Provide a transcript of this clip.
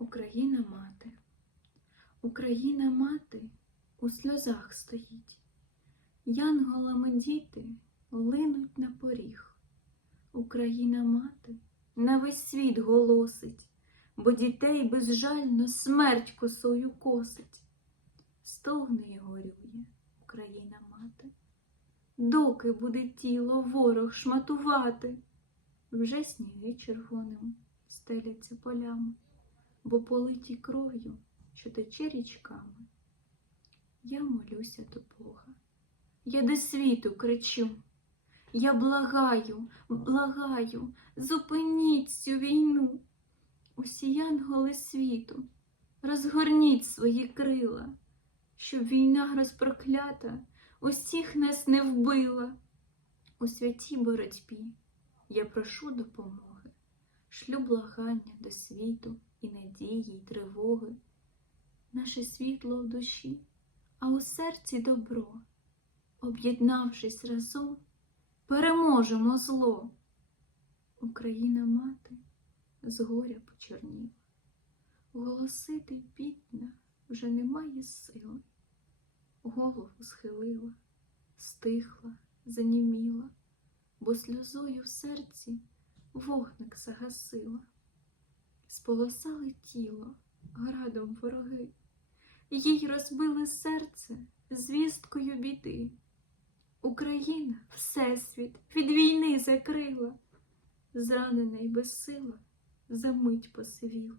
Україна мати, Україна мати у сльозах стоїть, Янголами діти линуть на поріг. Україна мати на весь світ голосить, бо дітей безжально смерть косою косить. Стогне й горює Україна мати, доки буде тіло ворог шматувати, вже сніги червоним стеляться полями, бо политі кров'ю, що тече річками. Я молюся до Бога, я до світу кричу, я благаю, благаю, зупиніть цю війну. Усі янголи світу, розгорніть свої крила, щоб війна розпроклята усіх нас не вбила. У святій боротьбі я прошу допомоги, шлю благання до світу і надії, і тривоги. Наше світло в душі, а у серці добро. Об'єднавшись разом, переможемо зло. Україна мати з горя почорніла, голосити бідна вже немає сили. Голову схилила, стихла, заніміла, бо сльозою в серці вогник загасила. Сполосали тіло градом вороги, їй розбили серце звісткою біди. Україна всесвіт від війни закрила, зранена й безсила, за мить посивіла.